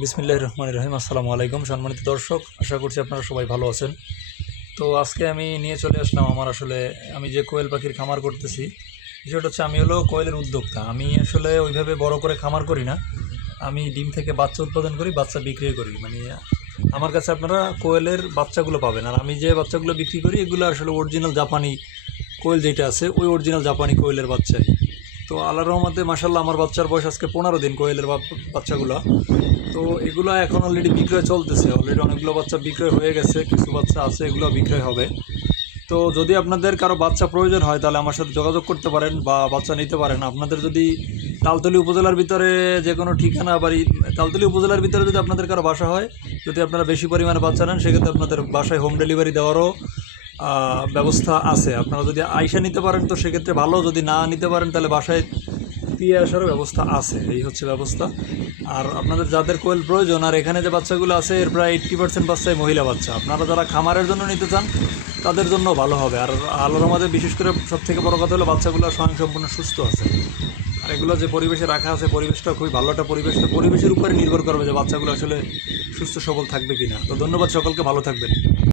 বিসমিল্লাহির রহমানির রহিম। আসসালামু আলাইকুম সম্মানিত দর্শক, আশা করছি আপনারা সবাই ভালো আছেন। তো আজকে আমি নিয়ে চলে আসলাম আমি যে কোয়েল পাখির খামার করতেছি। বিষয়টা হচ্ছে আমি হলো কোয়েলের উদ্যোক্তা। আমি আসলে ওইভাবে বড় করে খামার করি না। আমি ডিম থেকে বাচ্চা উৎপাদন করি, বাচ্চা বিক্রি করি। আমার কাছে আপনারা কোয়েলের বাচ্চাগুলো পাবেন। আর আমি যে বাচ্চাগুলো বিক্রি করি এগুলো আসলে অরিজিনাল জাপানি কোয়েল যেটা আছে, ওই অরিজিনাল জাপানি কোয়েলের বাচ্চাই। তো আল্লাহর রহমতে মাশাল্লাহ আমার বাচ্চার বয়স আজকে 15 দিন, কোয়েলের বাচ্চাগুলো। তো এগুলো এখন অলরেডি বিক্রয় চলতেছে, অলরেডি অনেকগুলো বাচ্চা বিক্রয় হয়ে গেছে, কিছু বাচ্চা আছে এগুলো বিক্রয় হবে। তো যদি আপনাদের কারো বাচ্চা প্রয়োজন হয় তাহলে আমার সাথে যোগাযোগ করতে পারেন বা বাচ্চা নিতে পারেন। আপনাদের যদি তালতলী উপজেলার ভিতরে যে কোনো ঠিকানা তালতলী উপজেলার ভিতরে যদি আপনাদের কারো বাসা হয়, যদি আপনারা বেশি পরিমাণে বাচ্চা নেন সেক্ষেত্রে আপনাদের বাসায় হোম ডেলিভারি দেওয়ারও ব্যবস্থা আছে। আপনারা যদি আইসা নিতে পারেন তো সেক্ষেত্রে ভালো, যদি না নিতে পারেন তাহলে বাসায় দিয়ে আসারও ব্যবস্থা আছে। এই হচ্ছে ব্যবস্থা। আর আপনাদের যাদের কোয়েল প্রয়োজন, আর এখানে যে বাচ্চাগুলো আছে এর প্রায় 80% বাচ্চাই মহিলা বাচ্চা। আপনারা যারা খামারের জন্য নিতে চান তাদের জন্য ভালো হবে। আর আল্লাহর রহমতে বিশেষ করে সবথেকে বড় কথা হলো বাচ্চাগুলো স্বয়ংসম্পূর্ণ সুস্থ আছে। আর এগুলো যে পরিবেশে রাখা আছে পরিবেশটা খুবই ভালো একটা পরিবেশ। পরিবেশের উপরে নির্ভর করবে যে বাচ্চাগুলো আসলে সুস্থ সবল থাকবে কিনা। তো ধন্যবাদ সকলকে, ভালো থাকবেন।